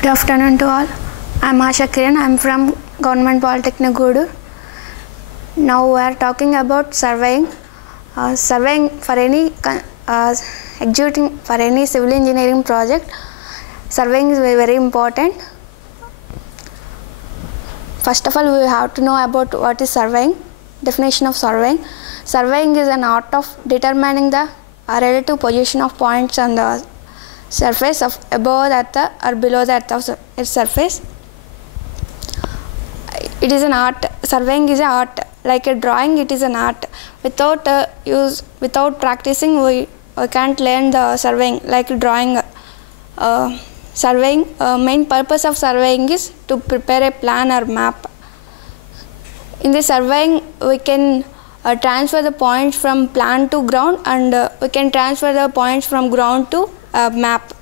Good afternoon to all. I am Asha Kiran. I am from Government Polytechnic Gudur. Now we are talking about surveying. Surveying for any executing for any civil engineering project. Surveying is very important. First of all, we have to know about what is surveying. Definition of surveying. Surveying is an art of determining the relative position of points on the surface of above the earth or below the earth's surface. It is an art. Surveying is an art. Like a drawing, it is an art. Without practicing, we can't learn the surveying. Like drawing, surveying. Main purpose of surveying is to prepare a plan or map. In the surveying, we can transfer the points from plan to ground, and we can transfer the points from ground to map.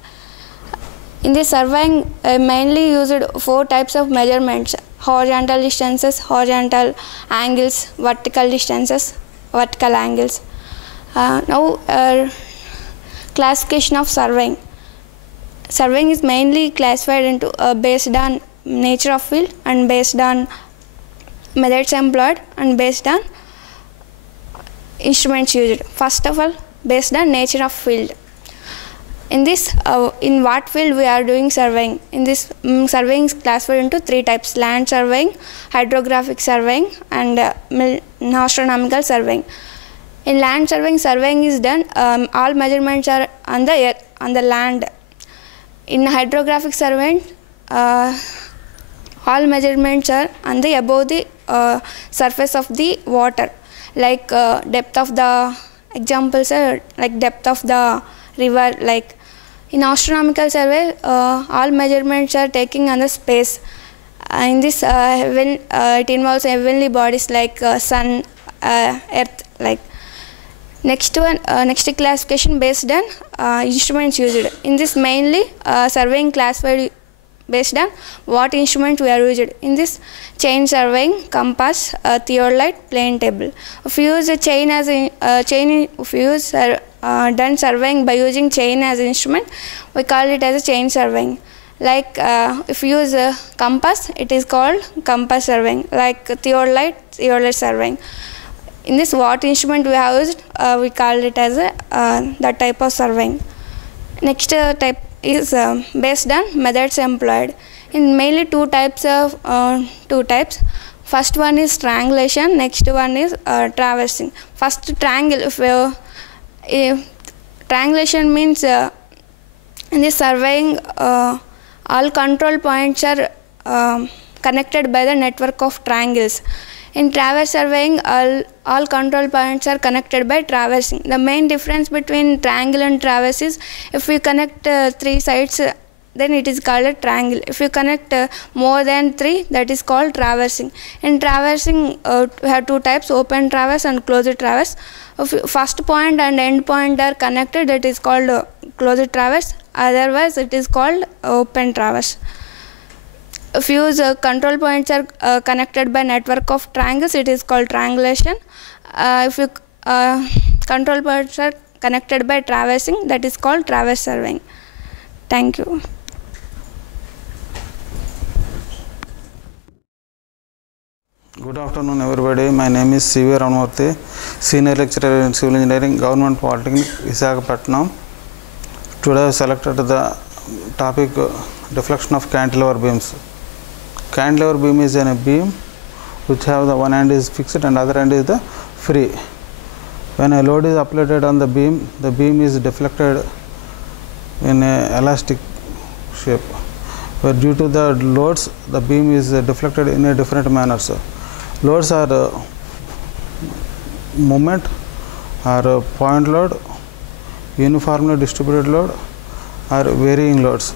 In the surveying, mainly used 4 types of measurements: horizontal distances, horizontal angles, vertical distances, vertical angles. Now, classification of surveying. Surveying is mainly classified into based on nature of field, and based on methods employed, and based on instruments used. First of all, based on nature of field. In this, in what field we are doing surveying? In this, surveying is classified into 3 types: land surveying, hydrographic surveying, and astronomical surveying. In land surveying, surveying is done. All measurements are on the earth, on the land. In hydrographic surveying, all measurements are on the above the surface of the water. Like depth of the examples are like depth of the river. Like in astronomical survey, all measurements are taking on the space. In this, it involves heavenly bodies like sun, earth. Like next classification based on instruments used. In this, mainly surveying classified based on what instrument we are used. In this, chain surveying, compass, theodolite, plane table. If you use a chain as if you use done surveying by using chain as an instrument, we call it as a chain surveying. Like if you use a compass, it is called compass surveying. Like theodolite surveying. In this, what instrument we have used, we call it as that type of surveying. Next type is based on methods employed. In mainly 2 types. First one is triangulation. Next one is traversing. First, triangulation means in this surveying, all control points are connected by the network of triangles. In traverse surveying, all control points are connected by traversing. The main difference between triangle and traverse is, if we connect 3 sides, then it is called a triangle. If you connect more than 3, that is called traversing. In traversing, we have 2 types: open traverse and closed traverse. If first point and end point are connected, that is called closed traverse. Otherwise, it is called open traverse. If you use control points are connected by network of triangles, it is called triangulation. If you control points are connected by traversing, that is called traverse surveying. Thank you. Good afternoon, everybody. My name is C.V. Ramamurthy, Senior Lecturer in Civil Engineering, Government Polytechnic, Visakhapatnam. Today I selected the topic deflection of cantilever beams. Cantilever beam is a beam which have the one end is fixed and other end is the free. When a load is applied on the beam is deflected in a elastic shape, where due to the loads the beam is deflected in a different manner. So loads are moment or point load, uniformly distributed load, or varying loads.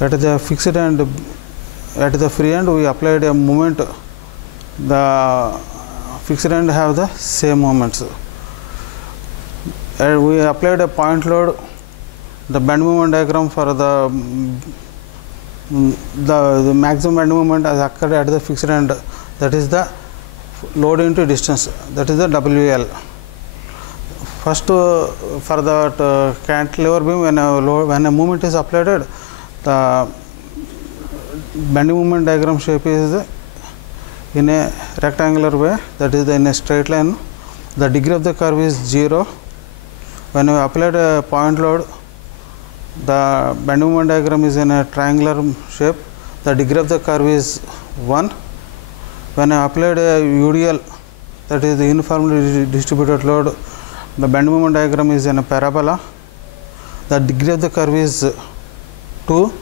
At the fixed end, at the free end, we applied a moment. The fixed end have the same moments. And we applied a point load. The bend moment diagram for the maximum bend moment has occurred at the fixed end. That is the load into distance. That is the WL. First, for that cantilever beam, when a movement is applied, The bending moment diagram shape is in a rectangular way, that is in a straight line. The degree of the curve is 0. When we applied a point load, the bending moment diagram is in a triangular shape. The degree of the curve is 1. When I applied a UDL, that is the uniformly distributed load, the bending moment diagram is in a parabola. The degree of the curve is 2.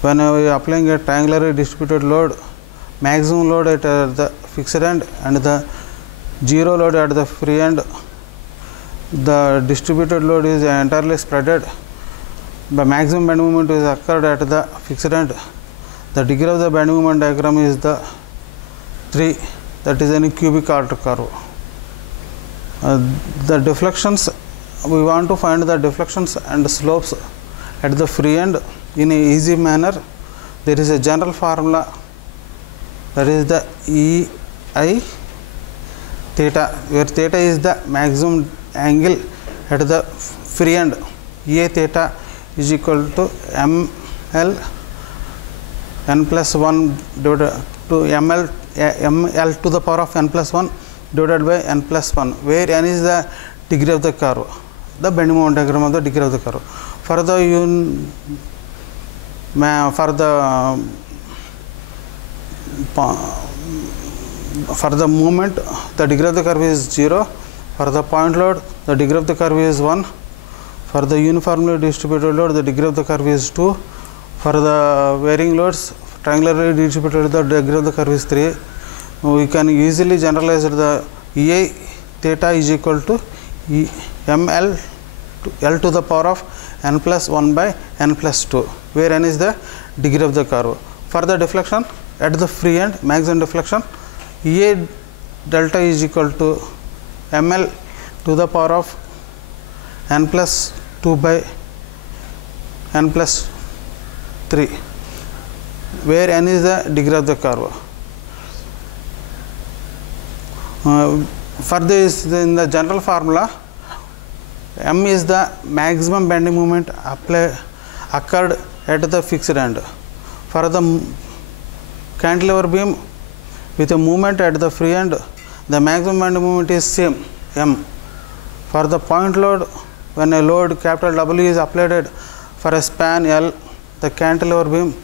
When I am applying a triangularly distributed load, maximum load at the fixed end and the zero load at the free end, the distributed load is entirely spreaded. The maximum bending moment is occurred at the fixed end. The degree of the bending moment diagram is the 3, that is any cubic order curve. The deflections, we want to find the deflections and slopes at the free end in a easy manner. There is a general formula, that is the EI theta, where theta is the maximum angle at the free end. EI theta is equal to ML n plus 1 divided to ML to the power of n plus 1 divided by n plus 1, where n is the degree of the curve, the bending moment diagram of the degree of the curve. For the moment, the degree of the curve is 0. For the point load, the degree of the curve is 1. For the uniformly distributed load, the degree of the curve is 2. For the varying loads, triangularly distributed, the degree of the curve is 3. We can easily generalize the EI theta is equal to ML L to the power of n plus 1 by n plus 2, where n is the degree of the curve. For the deflection at the free end, maximum deflection, EA delta is equal to ML to the power of n plus 2 by n plus 3, where n is the degree of the curve. For this, in the general formula, M is the maximum bending moment occurred at the fixed end. For the cantilever beam with a movement at the free end, the maximum bending moment is same, M. For the point load, when a load capital W is applied for a span L, the cantilever beam,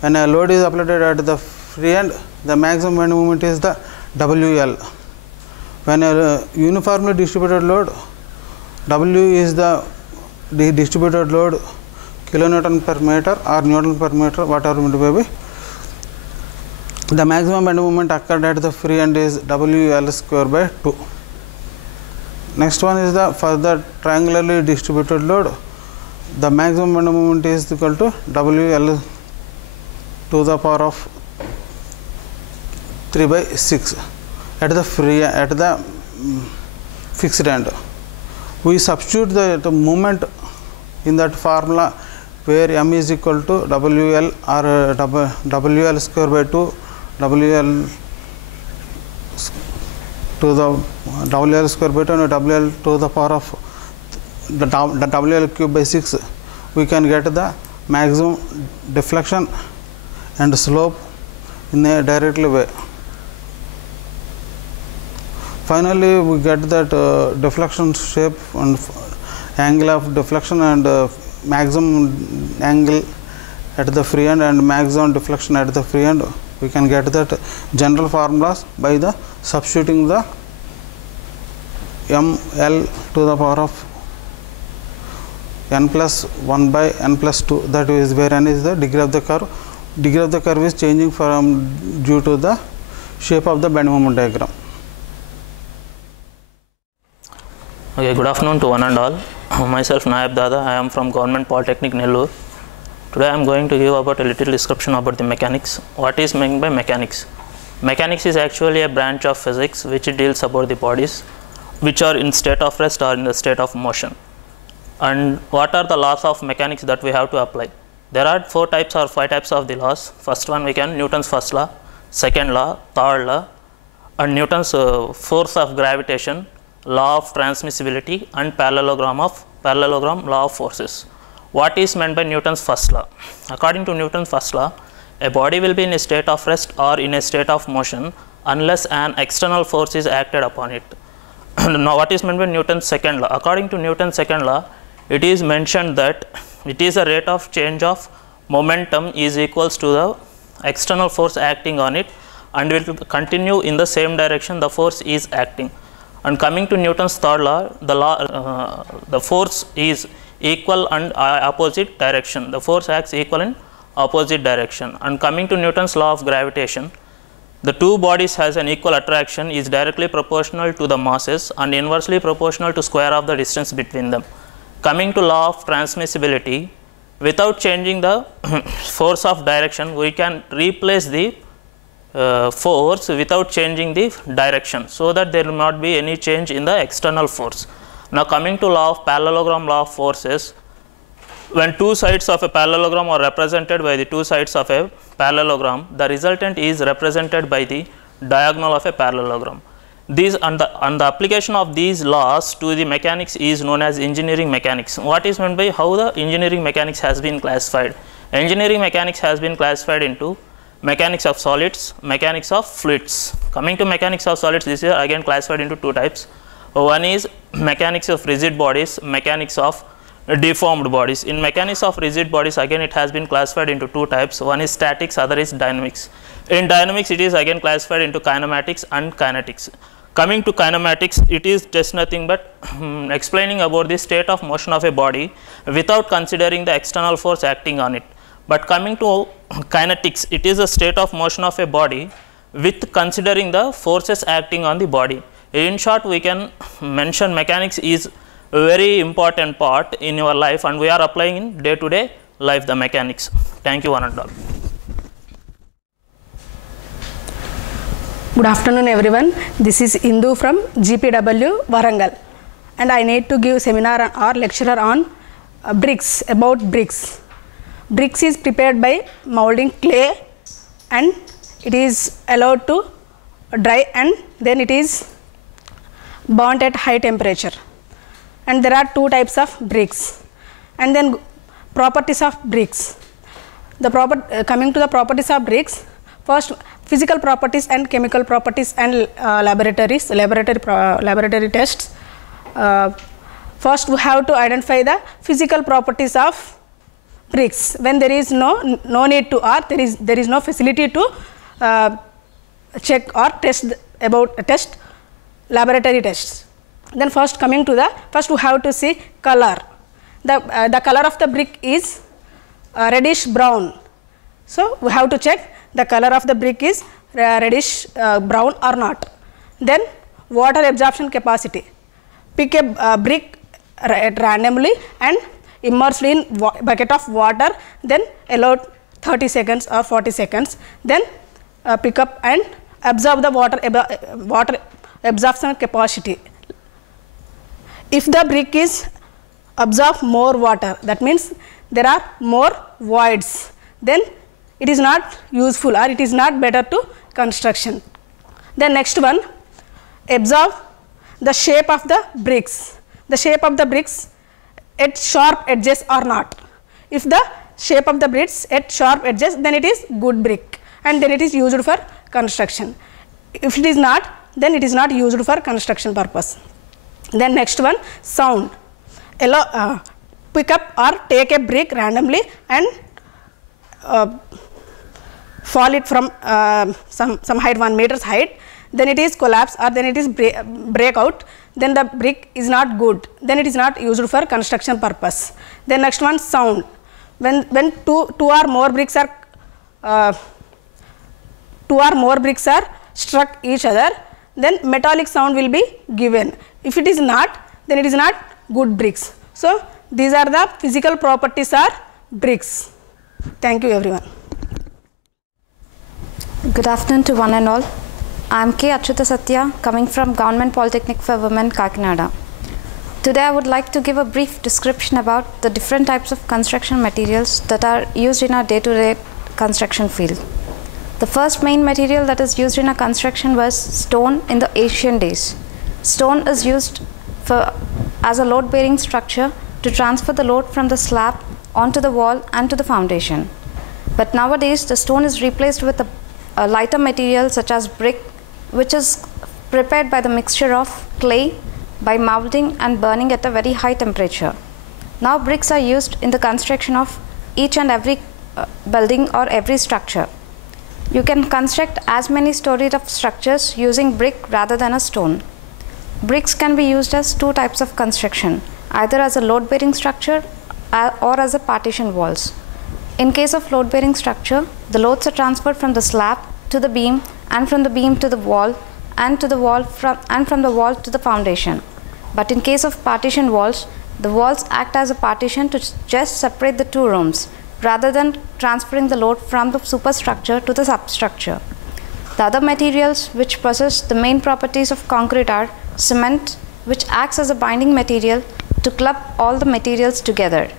when a load is applied at the free end, the maximum bending moment is the WL. When a uniformly distributed load, W is the distributed load, kilonewton per meter or Newton per meter, whatever it may be. The maximum bending moment occurred at the free end is WL square by 2. Next one is the for the triangularly distributed load, the maximum bending moment is equal to WL to the power of 3 by 6 at the free at the fixed end. We substitute the moment in that formula, where M is equal to WL or WL square by 2, WL to the WL square by 2 and WL to the power of the WL cube by 6. We can get the maximum deflection and slope in a directly way. Finally, we get that deflection shape and angle of deflection and maximum angle at the free end and maximum deflection at the free end. We can get that general formulas by the substituting the ML to the power of n plus 1 by n plus 2, that is where n is the degree of the curve. Degree of the curve is changing from due to the shape of the bending moment diagram. Okay, good afternoon to one and all. Myself Naib Dada, I am from Government Polytechnic Nellore. Today I am going to give about a little description about the mechanics. What is meant by mechanics? Mechanics is actually a branch of physics which deals about the bodies which are in state of rest or in the state of motion. And what are the laws of mechanics that we have to apply? There are 4 types or 5 types of the laws. First one we can Newton's first law, second law, third law, and Newton's force of gravitation, law of transmissibility, and parallelogram law of forces. What is meant by Newton's first law? According to Newton's first law, a body will be in a state of rest or in a state of motion unless an external force is acted upon it. Now, what is meant by Newton's second law? According to Newton's second law, it is mentioned that it is a rate of change of momentum is equals to the external force acting on it and will continue in the same direction the force is acting. And coming to Newton's third law, the force is equal and opposite direction. The force acts equal in opposite direction. And coming to Newton's law of gravitation, the two bodies has an equal attraction is directly proportional to the masses and inversely proportional to square of the distance between them. Coming to law of transmissibility, without changing the force of direction, we can replace the force without changing the direction, so that there will not be any change in the external force. Now, coming to law of parallelogram, law of forces, when two sides of a parallelogram are represented by the two sides of a parallelogram, the resultant is represented by the diagonal of a parallelogram. These and the application of these laws to the mechanics is known as engineering mechanics. What is meant by how the engineering mechanics has been classified? Engineering mechanics has been classified into mechanics of solids, mechanics of fluids. Coming to mechanics of solids, this is again classified into two types. One is mechanics of rigid bodies, mechanics of deformed bodies. In mechanics of rigid bodies, again it has been classified into two types. One is statics, other is dynamics. In dynamics, it is again classified into kinematics and kinetics. Coming to kinematics, it is just nothing but explaining about the state of motion of a body without considering the external force acting on it. But coming to kinetics, it is a state of motion of a body with considering the forces acting on the body. In short, we can mention mechanics is a very important part in your life, and we are applying in day-to-day life the mechanics. Thank you, one and all. Good afternoon, everyone. This is Indu from GPW Warangal, and I need to give seminar or lecture on bricks, about bricks. Bricks is prepared by molding clay, and it is allowed to dry, and then it is burnt at high temperature. And there are two types of bricks. And then properties of bricks. Coming to the properties of bricks, first physical properties and chemical properties and laboratory tests. First we have to identify the physical properties of bricks. When there is no need to, or there is no facility to check or test laboratory tests. Then first coming to first we have to see color. The color of the brick is reddish brown. So we have to check the color of the brick is reddish brown or not. Then water absorption capacity. Pick a brick randomly and immerse in bucket of water, then allow 30 seconds or 40 seconds, then pick up and absorb the water absorption capacity. If the brick is absorb more water, that means there are more voids, then it is not useful or it is not better to construction. Then next one, observe the shape of the bricks. The shape of the bricks at sharp edges or not. If the shape of the bricks at sharp edges, then it is good brick and then it is used for construction. If it is not, then it is not used for construction purpose. Then next one, sound. Pick up or take a brick randomly and fall it from some height, 1 meter's height, then it is collapse or then it is break out, then the brick is not good, then it is not used for construction purpose. Then next one, sound. When two or more bricks are struck each other, then metallic sound will be given. If it is not, then it is not good bricks. So these are the physical properties of bricks. Thank you, everyone. Good afternoon to one and all. I am K. Achyuta Satya, coming from Government Polytechnic for Women, Kakinada. Today I would like to give a brief description about the different types of construction materials that are used in our day-to-day construction field. The first main material that is used in a construction was stone in the ancient days. Stone is used as a load-bearing structure to transfer the load from the slab onto the wall and to the foundation. But nowadays the stone is replaced with a lighter material such as brick, which is prepared by the mixture of clay by molding and burning at a very high temperature. Now bricks are used in the construction of each and every building or every structure. You can construct as many stories of structures using brick rather than a stone. Bricks can be used as two types of construction, either as a load-bearing structure or as a partition walls. In case of load-bearing structure, the loads are transferred from the slab to the beam and from the beam to the wall and from the wall to the foundation. But in case of partition walls, the walls act as a partition to just separate the two rooms rather than transferring the load from the superstructure to the substructure. The other materials which possess the main properties of concrete are cement, which acts as a binding material to club all the materials together.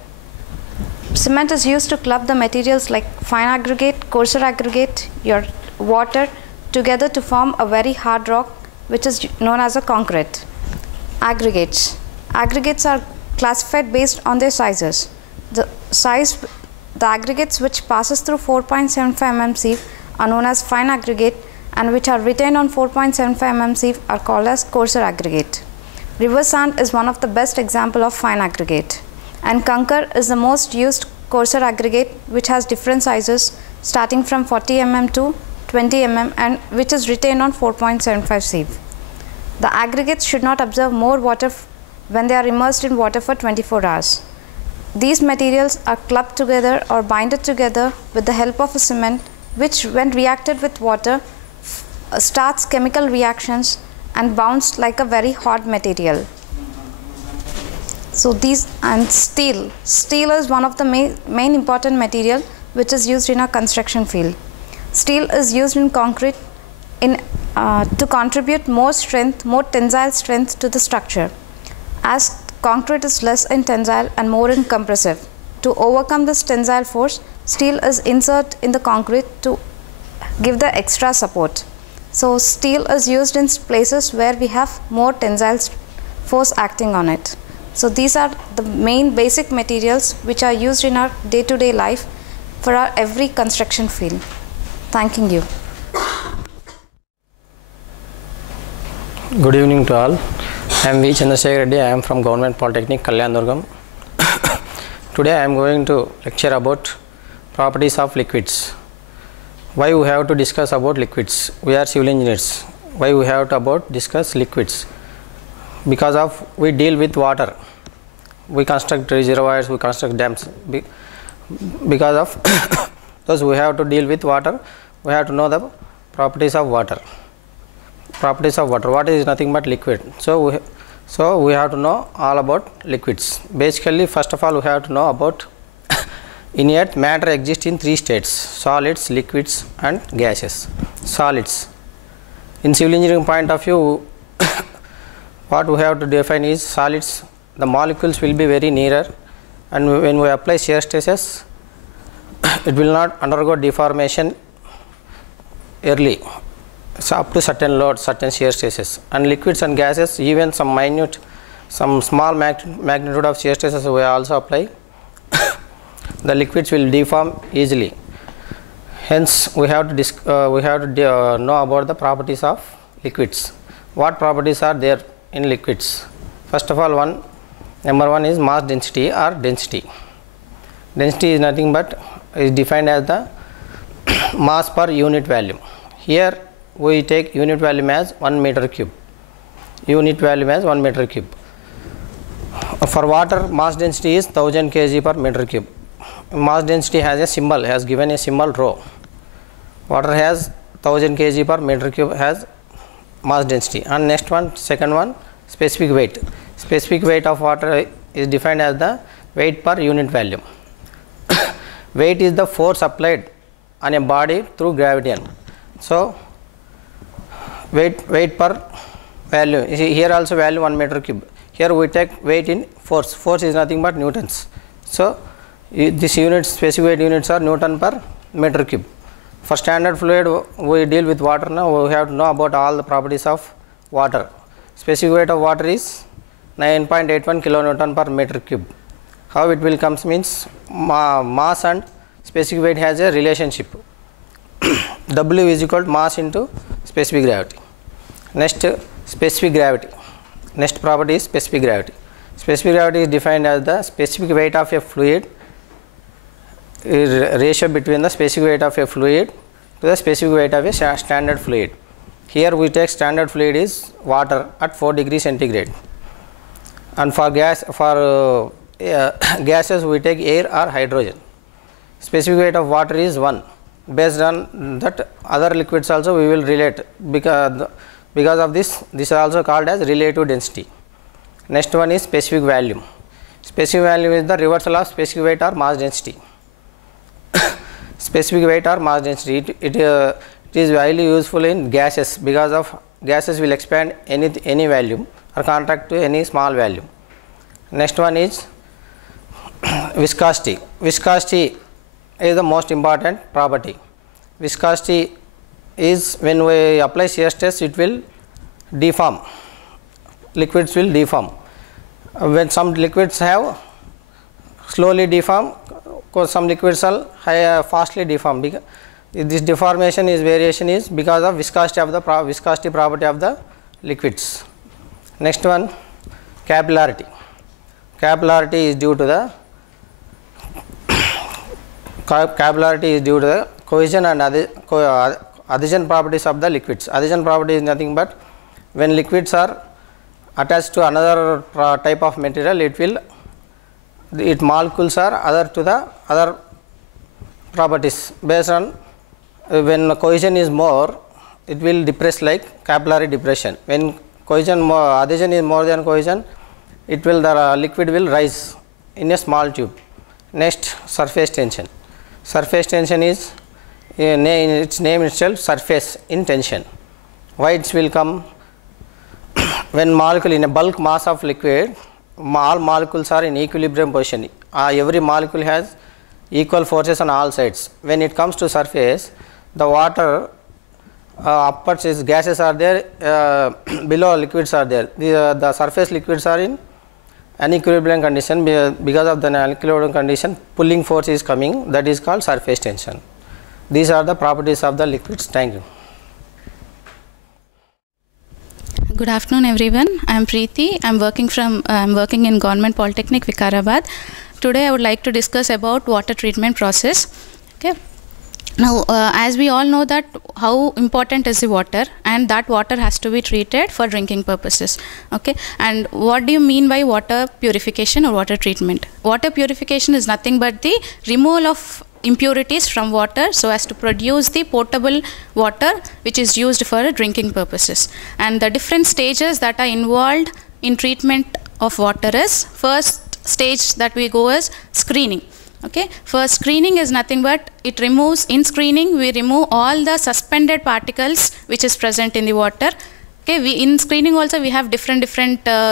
Cement is used to club the materials like fine aggregate, coarser aggregate, your water together to form a very hard rock, which is known as a concrete. Aggregates. Aggregates are classified based on their sizes. The aggregates which passes through 4.75 mm sieve are known as fine aggregate, and which are retained on 4.75 mm sieve are called as coarser aggregate. River sand is one of the best example of fine aggregate, and Kankar is the most used coarser aggregate, which has different sizes starting from 40 mm to 20 mm and which is retained on 4.75 sieve. The aggregates should not absorb more water when they are immersed in water for 24 hours. These materials are clubbed together or binded together with the help of a cement, which when reacted with water starts chemical reactions and bounce like a very hard material. So these, and steel is one of the main important material which is used in a construction field. Steel is used in concrete to contribute more strength, more tensile strength to the structure, as concrete is less in tensile and more in compressive. To overcome this tensile force, steel is inserted in the concrete to give the extra support. So steel is used in places where we have more tensile force acting on it. So these are the main basic materials which are used in our day-to-day life for our every construction field. Thanking you. Good evening to all. I am V. Chandrasekhar Reddy. I am from Government Polytechnic, Kalyan-Durgam. Today I am going to lecture about properties of liquids. Why we have to discuss about liquids? We are civil engineers. Why we have to discuss liquids? Because of we deal with water. We construct reservoirs, we construct dams. Because of thus we have to deal with water. We have to know the properties of water. Properties of water. Water is nothing but liquid. So we have to know all about liquids. Basically, first of all, we have to know about in earth matter exists in three states: solids, liquids and gases. Solids. In civil engineering point of view, what we have to define is solids. The molecules will be very nearer, and when we apply shear stresses, it will not undergo deformation early. So up to certain load, certain shear stresses. And liquids and gases, even some minute, some small magnitude of shear stresses we also apply, the liquids will deform easily. Hence we have to know about the properties of liquids. What properties are there in liquids? First of all, number one is mass density or density. Density is nothing but is defined as the mass per unit volume. Here we take unit volume as 1 meter cube. Unit volume as 1 meter cube. For water, mass density is 1000 kg per meter cube. Mass density has a symbol, has given a symbol rho. Water has 1000 kg per meter cube has mass density. And next one, second one, specific weight. Specific weight of water is defined as the weight per unit volume. Weight is the force applied on a body through gravity. So weight per value, here also value 1 meter cube. Here we take weight in force. Force is nothing but newtons. So this units, specific weight units are Newton per meter cube. For standard fluid, we deal with water now. We have to know about all the properties of water. Specific weight of water is 9.81 kilonewton per meter cube. How it will comes means mass and specific weight has a relationship. W is equal to mass into specific gravity. Next, specific gravity. Next property is specific gravity. Specific gravity is defined as the specific weight of a fluid, ratio between the specific weight of a fluid to the specific weight of a standard fluid. Here we take standard fluid is water at 4 degrees centigrade, and for gases we take air or hydrogen. Specific weight of water is 1. Based on that, other liquids also we will relate, because of this is also called as relative density. Next one is specific volume. Specific volume is the reversal of specific weight or mass density. Specific weight or mass density, it is highly useful in gases, because of gases will expand any volume or contract to any small volume. Next one is viscosity. Viscosity is the most important property. Viscosity is when we apply shear stress, it will deform. Liquids will deform. When some liquids have slowly deform, some liquids are fastly deform. Because this deformation is variation is because of viscosity of the viscosity property of the liquids. Next one, capillarity. Capillarity is due to the cohesion and adhesion properties of the liquids. Adhesion property is nothing but when liquids are attached to another type of material, its molecules are other to the other properties. Based on when cohesion is more, it will depress like capillary depression. When adhesion is more than cohesion, the liquid will rise in a small tube. Next, surface tension. Surface tension is in its name itself, surface in tension. Why it will come? When molecule in a bulk mass of liquid, all molecules are in equilibrium position. Every molecule has equal forces on all sides. When it comes to surface, the water upwards is gases are there, below liquids are there. The surface liquids are in an equilibrium condition. Because of the equilibrium condition, pulling force is coming, that is called surface tension. These are the properties of the liquids. Thank you. Good afternoon, everyone. I am Preeti. I am working in Government Polytechnic, Vikarabad. Today, I would like to discuss about water treatment process. Okay. Now, as we all know that how important is the water, and that water has to be treated for drinking purposes. Okay. And what do you mean by water purification or water treatment? Water purification is nothing but the removal of impurities from water so as to produce the potable water which is used for drinking purposes. And the different stages that are involved in treatment of water is, first stage that we go is screening. Okay, first screening is nothing but it removes, in screening we remove all the suspended particles which is present in the water. Okay, in screening also we have different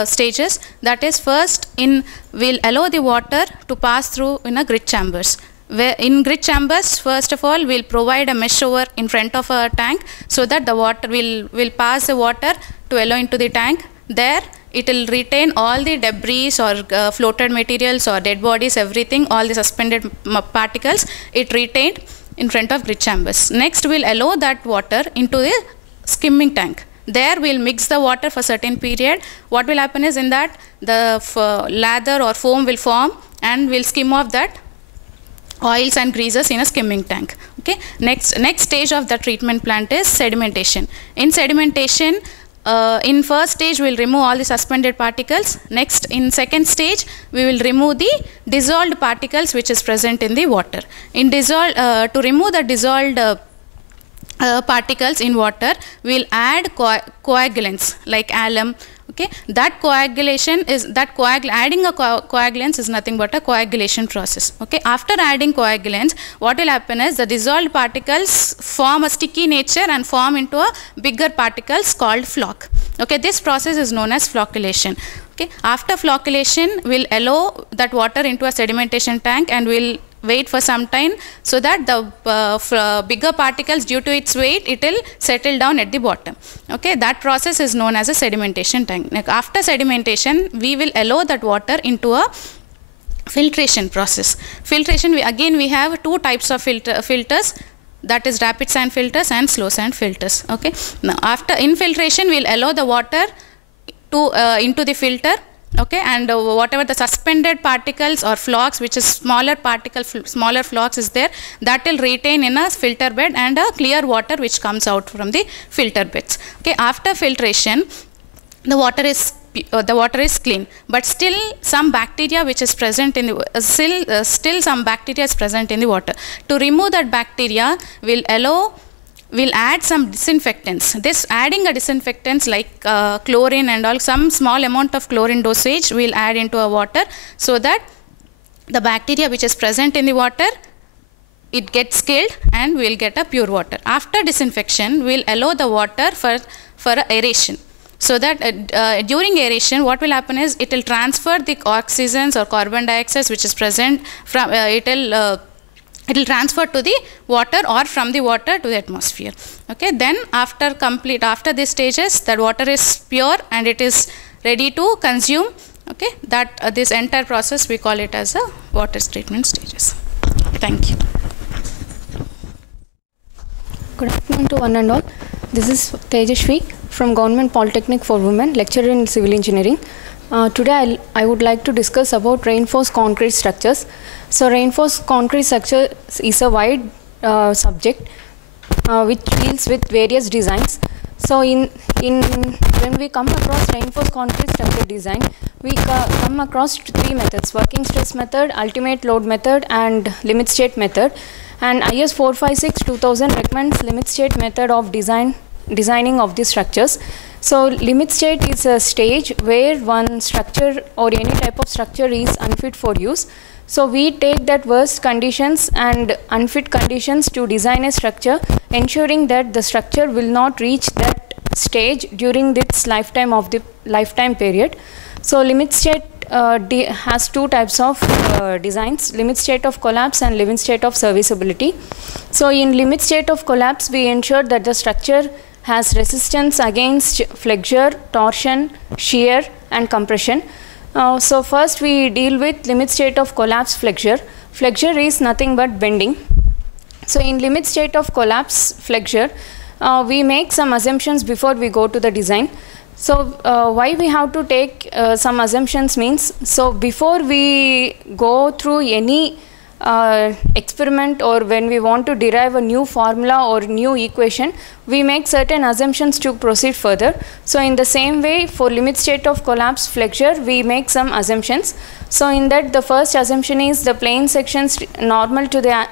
stages. That is, first we'll allow the water to pass through in a grit chambers. Where in grit chambers, first of all, we'll provide a mesh over in front of a tank so that the water will pass the water to allow into the tank. There it will retain all the debris or floated materials or dead bodies, everything, all the suspended particles, it retained in front of grit chambers. Next, we'll allow that water into the skimming tank. There we'll mix the water for certain period. What will happen is in that the lather or foam will form and we'll skim off that oils and greases in a skimming tank. Okay. Next stage of the treatment plant is sedimentation. In sedimentation, in first stage we'll remove all the suspended particles. Next, in second stage, we will remove the dissolved particles which is present in the water. To remove the dissolved particles in water, we'll add coagulants like alum. Okay, that adding a coagulants is nothing but a coagulation process. Okay, after adding coagulants, what will happen is the dissolved particles form a sticky nature and form into a bigger particles called floc. Okay, this process is known as flocculation. Okay, after flocculation, we'll allow that water into a sedimentation tank and we'll wait for some time so that the bigger particles, due to its weight, it will settle down at the bottom. Okay, that process is known as a sedimentation tank. After sedimentation, we will allow that water into a filtration process. Filtration, we have two types of filters, that is rapid sand filters and slow sand filters. Okay. Now after infiltration, we will allow the water to into the filter. Okay, and whatever the suspended particles or flocks, which is smaller flocks is there, that will retain in a filter bed, and a clear water which comes out from the filter beds. Okay, after filtration, the water is clean, but still some bacteria which is present in the still some bacteria is present in the water. To remove that bacteria, we'll add some disinfectants. This adding a disinfectants like chlorine and all, some small amount of chlorine dosage we'll add into a water, so that the bacteria which is present in the water, it gets killed and we'll get a pure water. After disinfection, we'll allow the water for aeration. So that during aeration, what will happen is it will transfer the oxygens or carbon dioxide which is present from it will transfer to the water or from the water to the atmosphere. Okay, then after these stages, that water is pure and it is ready to consume. Okay, that this entire process we call it as a water treatment stages. Thank you. Good afternoon to one and all. This is Tejashvi from Government Polytechnic for Women, lecturer in Civil Engineering. Today I would like to discuss about reinforced concrete structures. So reinforced concrete structure is a wide subject which deals with various designs. So when we come across reinforced concrete structure design, we come across three methods: working stress method, ultimate load method, and limit state method. And IS 456-2000 recommends limit state method of designing of the structures. So limit state is a stage where one structure or any type of structure is unfit for use. So we take that worst conditions and unfit conditions to design a structure, ensuring that the structure will not reach that stage during its lifetime period. So limit state has two types of designs: limit state of collapse and limit state of serviceability. So in limit state of collapse, we ensure that the structure has resistance against flexure, torsion, shear and compression. So first we deal with limit state of collapse flexure. Flexure is nothing but bending. So in limit state of collapse flexure, we make some assumptions before we go to the design. So why we have to take some assumptions means, so before we go through any experiment or when we want to derive a new formula or new equation, we make certain assumptions to proceed further. So in the same way, for limit state of collapse flexure, we make some assumptions. So in that, the first assumption is the plane sections normal to the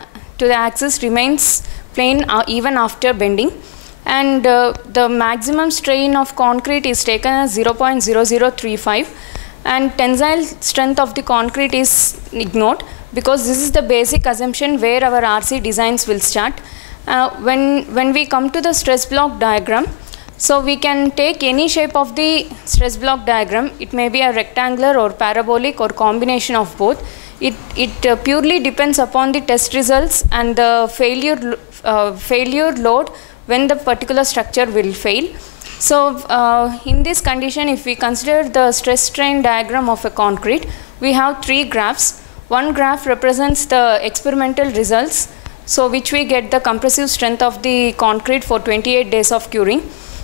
axis remains plane even after bending, and the maximum strain of concrete is taken as 0.0035, and tensile strength of the concrete is ignored, because this is the basic assumption where our RC designs will start. When we come to the stress block diagram, so we can take any shape of the stress block diagram. It may be a rectangular or parabolic or combination of both. It purely depends upon the test results and the failure load when the particular structure will fail. So in this condition, if we consider the stress strain diagram of a concrete, we have three graphs. One graph represents the experimental results, so which we get the compressive strength of the concrete for 28 days of curing.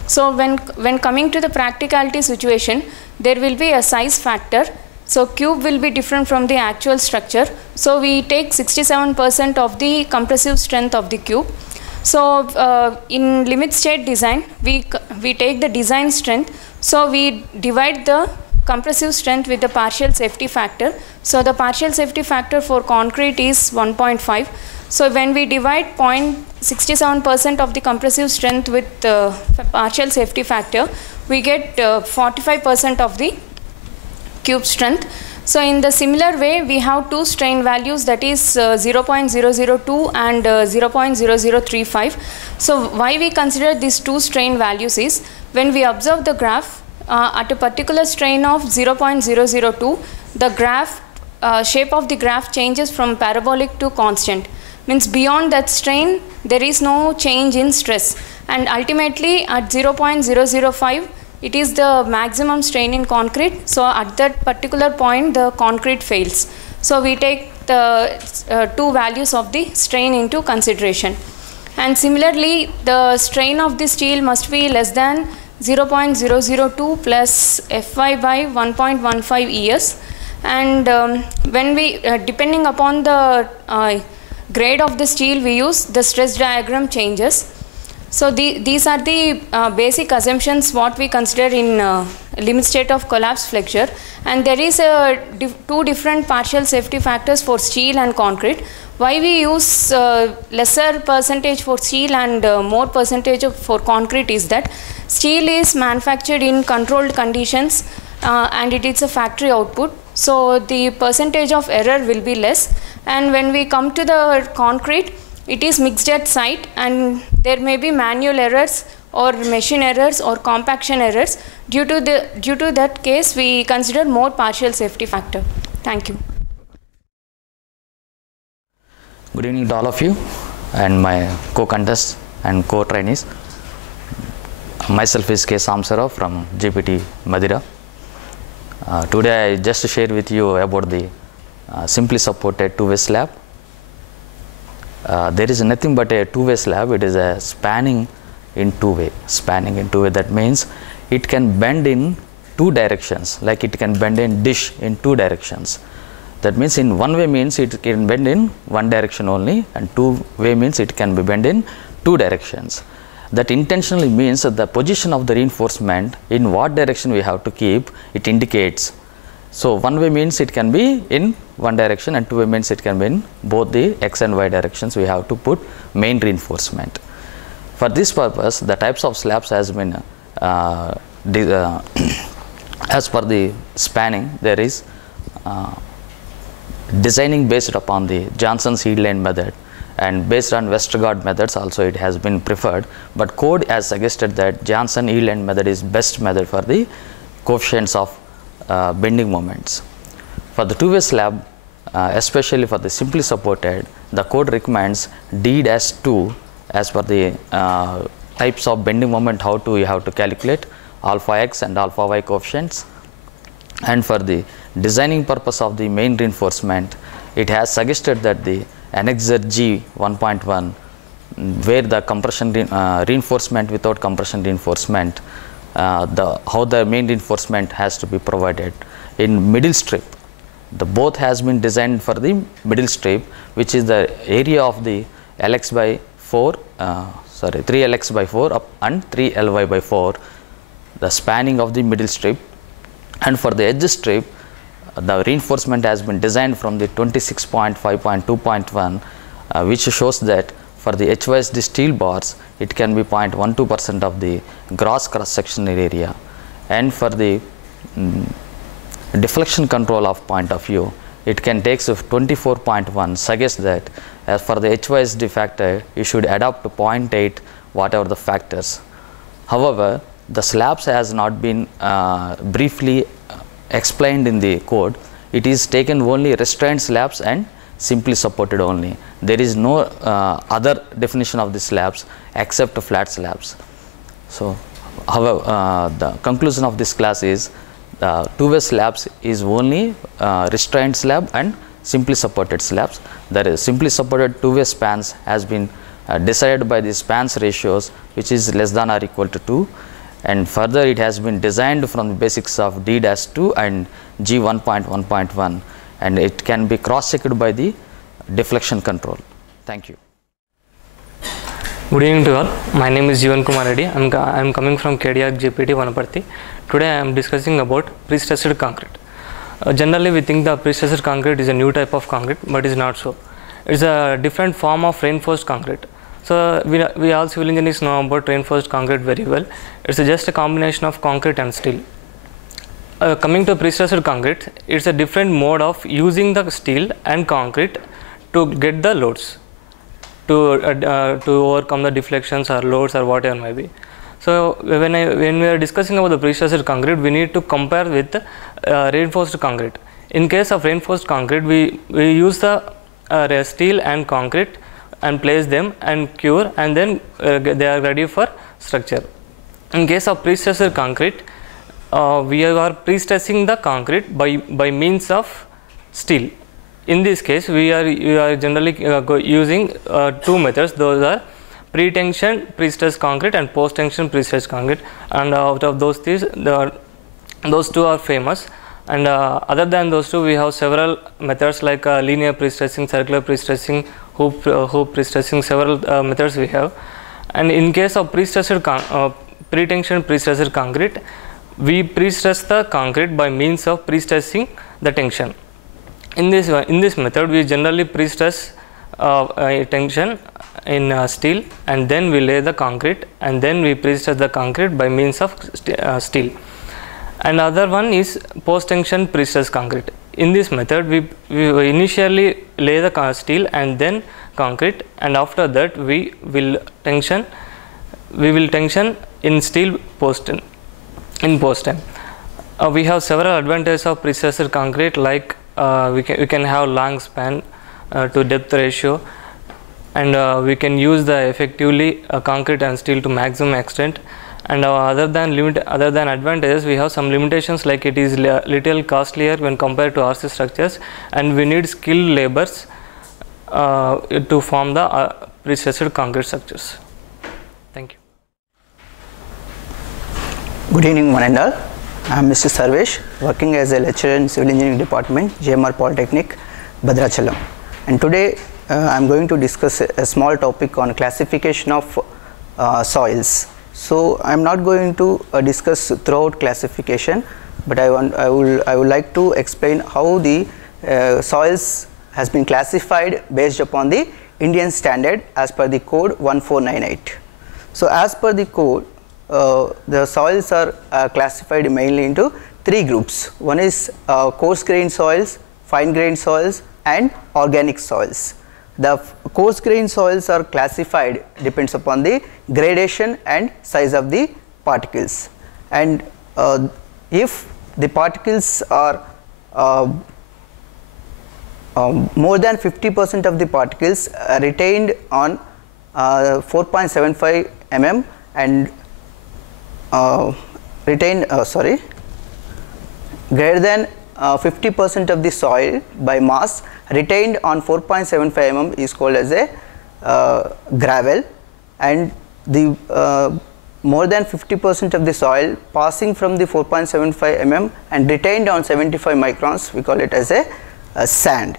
So when coming to the practicality situation, there will be a size factor. So cube will be different from the actual structure. So we take 67% of the compressive strength of the cube. So in limit state design, we take the design strength. So we divide the compressive strength with the partial safety factor. So the partial safety factor for concrete is 1.5. So when we divide 0.67% of the compressive strength with the partial safety factor, we get 45% of the cube strength. So in the similar way, we have two strain values, that is 0.002 and 0.0035. So why we consider these two strain values is, when we observe the graph at a particular strain of 0.002, the graph shape of the graph changes from parabolic to constant. Means beyond that strain, there is no change in stress, and ultimately at 0.005, it is the maximum strain in concrete. So at that particular point, the concrete fails. So we take the two values of the strain into consideration. And similarly, the strain of the steel must be less than 0.002 plus Fy by 1.15 ES. And when we, depending upon the grade of the steel we use, the stress diagram changes. So these are the basic assumptions what we consider in limit state of collapse flexure. And there is two different partial safety factors for steel and concrete. Why we use lesser percentage for steel and more percentage for concrete is that steel is manufactured in controlled conditions and it is a factory output. So the percentage of error will be less. And when we come to the concrete, it is mixed at site and there may be manual errors or machine errors or compaction errors. Due to that case, we consider more partial safety factor. Thank you. Good evening to all of you and my co-contestants and co-trainees. Myself is K. Samsarao from GPT Madira. Today I just share with you about the simply supported two-way slab. There is nothing but a two-way slab. It is a spanning in two-way. That means it can bend in two directions, like it can bend in dish in two directions. That means in one way means it can bend in one direction only, and two way means it can be bent in two directions. That intentionally means that the position of the reinforcement, in what direction we have to keep, it indicates. So one way means it can be in one direction and two way means it can be in both the x and y directions. We have to put main reinforcement. For this purpose, the types of slabs has been as per the spanning, there is designing based upon the Johnson's yield line method, and based on Westergaard methods also it has been preferred, but code has suggested that Johnson yield line method is best method for the coefficients of bending moments. For the two-way slab, especially for the simply supported, the code recommends D-2 as per the types of bending moment, how to you have to calculate alpha x and alpha y coefficients. And for the designing purpose of the main reinforcement, it has suggested that the annexure G 1.1, where the compression reinforcement without compression reinforcement, how the main reinforcement has to be provided in middle strip. The both has been designed for the middle strip, which is the area of the Lx by 4, 3Lx by 4 up and 3Ly by 4, the spanning of the middle strip. And for the edge strip, the reinforcement has been designed from the 26.5.2.1, which shows that for the HYSD steel bars, it can be 0.12% of the gross cross-sectional area. And for the deflection control of point of view, it can take 24.1, suggests that as for the HYSD factor, you should adopt to 0.8 whatever the factors. However, the slabs has not been briefly explained in the code. It is taken only restrained slabs and simply supported only. There is no other definition of the slabs except flat slabs. So, however, the conclusion of this class is two-way slabs is only restrained slab and simply supported slabs. That is, simply supported two-way spans has been decided by the spans ratios, which is less than or equal to 2. And further, it has been designed from the basics of D-2 and G 1.1.1, and it can be cross-checked by the deflection control. Thank you. Good evening to all. My name is Jeevan Kumar Reddy. I am coming from KDR GPT Vanaparthi. Today I am discussing about pre-stressed concrete. Generally, we think the pre-stressed concrete is a new type of concrete, but it is not so. It is a different form of reinforced concrete. So we all civil engineers know about reinforced concrete very well. It's just a combination of concrete and steel. Coming to pre-stressed concrete, it's a different mode of using the steel and concrete to get the loads, to overcome the deflections or loads or whatever may be. So when we are discussing about the pre-stressed concrete, we need to compare with reinforced concrete. In case of reinforced concrete, we use the steel and concrete and place them and cure, and then they are ready for structure. In case of pre-stressed concrete, we are pre-stressing the concrete by means of steel. in this case we are generally using two methods. Those are pre-tension pre-stressed concrete and post-tension pre-stressed concrete, and out of those those two are famous. And other than those two, we have several methods like linear pre-stressing, circular pre-stressing, hoop pre-stressing, several methods we have. And in case of pre-stressed pre-tension pre-stressed concrete, we pre-stress the concrete by means of pre-stressing the tension. In this method, we generally pre-stress tension in steel, and then we lay the concrete, and then we pre-stress the concrete by means of steel. And other one is post-tension pre-stressed concrete. In this method, we initially lay the steel and then concrete, and after that we will tension in steel in post time. We have several advantages of pre-stressed concrete, like we can have long span to depth ratio, and we can use the effectively concrete and steel to maximum extent. And other than advantages, we have some limitations, like it is little costlier when compared to RC structures, and we need skilled laborers to form the pre-stressed concrete structures. Thank you. Good evening, one and all. I am Mr. Sarvesh, working as a lecturer in Civil Engineering Department, GMR Polytechnic, Bhadrachalam. And today I am going to discuss a small topic on classification of soils. So I am not going to discuss throughout classification, but I would like to explain how the soils has been classified based upon the Indian standard as per the code 1498. So as per the code, the soils are classified mainly into three groups. One is coarse grained soils, fine grained soils, and organic soils. The coarse grained soils are classified depends upon the gradation and size of the particles, and if the particles are more than 50% of the particles retained on 4.75 mm and greater than 50% of the soil by mass retained on 4.75 mm is called as a gravel, and the more than 50% of the soil passing from the 4.75 mm and retained on 75 microns, we call it as a sand.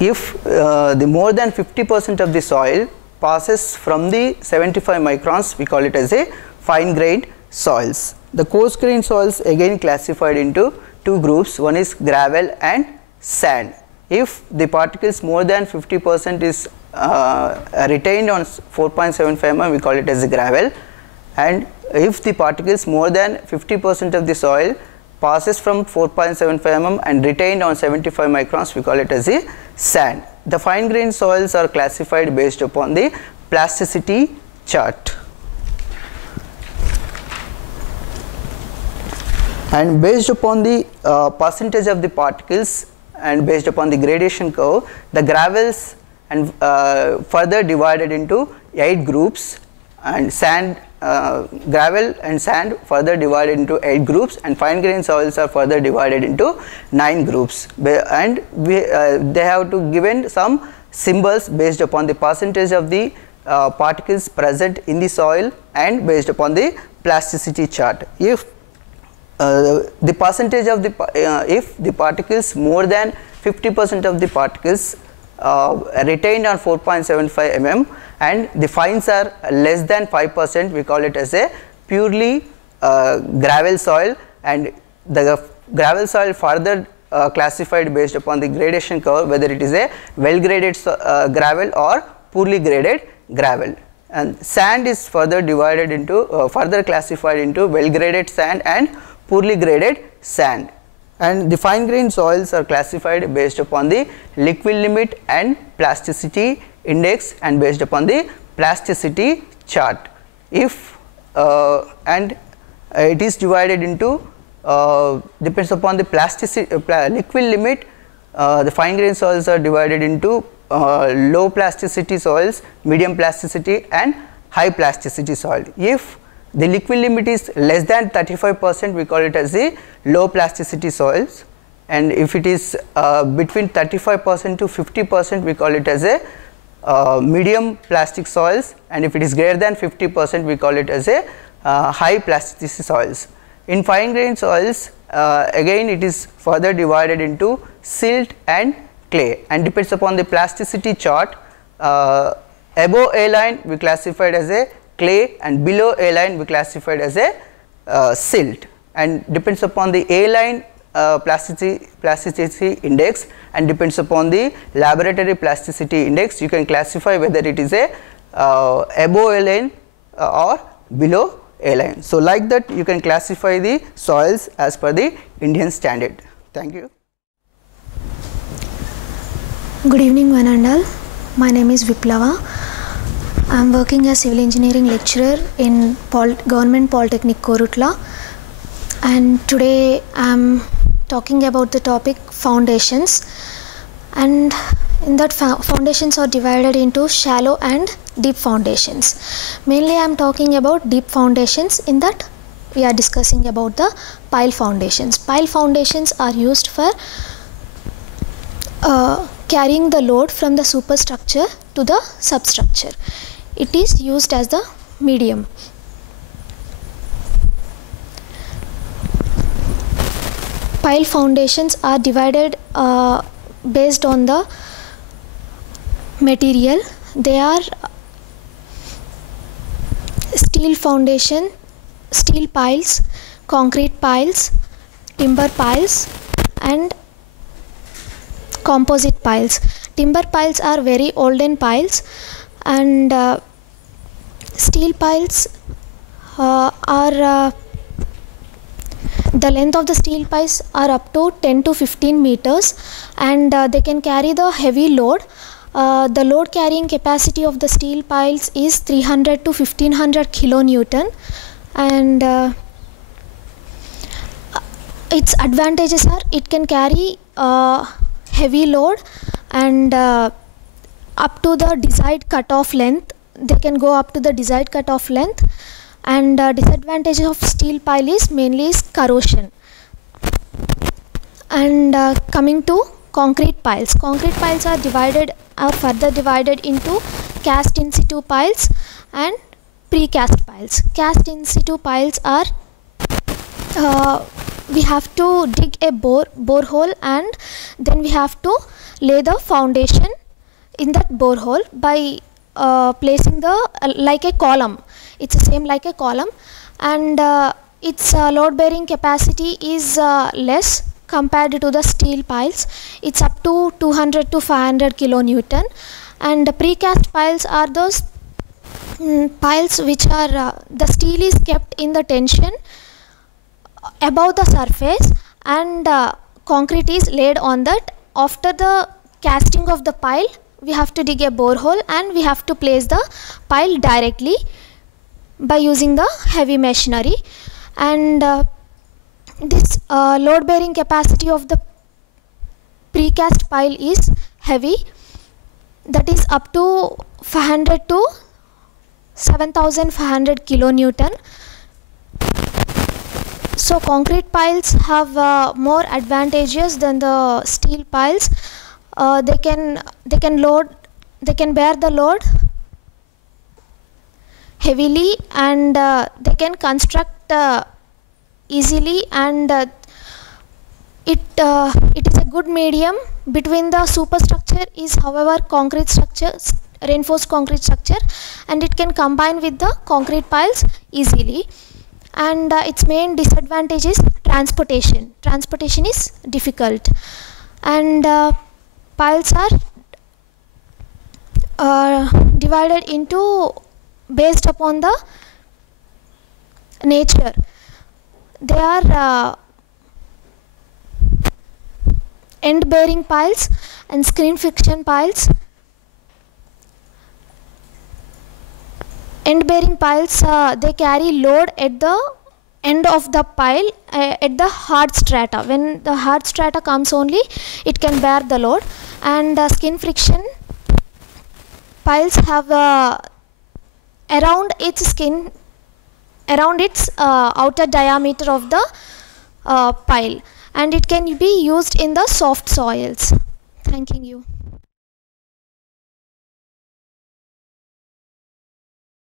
If the more than 50% of the soil passes from the 75 microns, we call it as a fine grained soils. The coarse grained soils again classified into two groups. One is gravel and sand. If the particles more than 50% is retained on 4.75 mm, we call it as a gravel, and if the particles more than 50% of the soil passes from 4.75 mm and retained on 75 microns, we call it as a sand. The fine grained soils are classified based upon the plasticity chart, and based upon the percentage of the particles and based upon the gradation curve, the gravels and further divided into 8 groups, and sand, gravel and sand further divided into 8 groups, and fine grained soils are further divided into 9 groups, and they have to given some symbols based upon the percentage of the particles present in the soil and based upon the plasticity chart. If the percentage of the if the particles more than 50% of the particles retained on 4.75 mm and the fines are less than 5%, we call it as a purely gravel soil, and the gravel soil further classified based upon the gradation curve, whether it is a well graded gravel or poorly graded gravel. And sand is further divided into further classified into well graded sand and poorly graded sand, and the fine grained soils are classified based upon the liquid limit and plasticity index and based upon the plasticity chart. If and it is divided into depends upon the plasticity liquid limit, the fine grained soils are divided into low plasticity soils, medium plasticity and high plasticity soil. If the liquid limit is less than 35%, we call it as the low plasticity soils, and if it is between 35% to 50%, we call it as a medium plastic soils, and if it is greater than 50%, we call it as a high plasticity soils. In fine grained soils, again it is further divided into silt and clay, and depends upon the plasticity chart. Above A line we classified as a clay, and below A line we classified as a silt, and depends upon the A line plasticity index and depends upon the laboratory plasticity index, you can classify whether it is a above A line or below A line. So, like that you can classify the soils as per the Indian standard. Thank you. Good evening one and all. My name is Viplava. I am working as civil engineering lecturer in Government Polytechnic Korutla, and today I am talking about the topic foundations, and in that foundations are divided into shallow and deep foundations. Mainly I am talking about deep foundations. In that we are discussing about the pile foundations. Pile foundations are used for carrying the load from the superstructure to the substructure. It is used as the medium. Pile foundations are divided based on the material. They are steel foundation, steel piles, concrete piles, timber piles, and composite piles. Timber piles are very olden piles, and steel piles are the length of the steel piles are up to 10 to 15 meters, and they can carry the heavy load. The load carrying capacity of the steel piles is 300 to 1500 kilonewton, and its advantages are it can carry heavy load, and up to the desired cutoff length. They can go up to the desired cutoff length, and disadvantage of steel pile is mainly is corrosion. And coming to concrete piles. Concrete piles are further divided into cast in situ piles and precast piles. Cast in situ piles are we have to dig a borehole, and then we have to lay the foundation in that borehole by placing the like a column. It's the same like a column, and its load bearing capacity is less compared to the steel piles. It's up to 200 to 500 kilonewton, and the precast piles are those piles which are the steel is kept in the tension above the surface, and concrete is laid on that. After the casting of the pile, we have to dig a borehole, and we have to place the pile directly by using the heavy machinery. And this load bearing capacity of the precast pile is heavy, that is up to 500 to 7500 kilonewton. So concrete piles have more advantages than the steel piles. They can bear the load heavily, and they can construct easily, and it is a good medium between the superstructure is however concrete structure, reinforced concrete structure, and it can combine with the concrete piles easily. And its main disadvantage is transportation. Transportation is difficult, and piles are divided into based upon the nature. They are end bearing piles and screen friction piles. End bearing piles they carry load at the end of the pile at the hard strata. When the hard strata comes only, it can bear the load. And skin friction piles have around its outer diameter of the pile, and it can be used in the soft soils. Thanking you.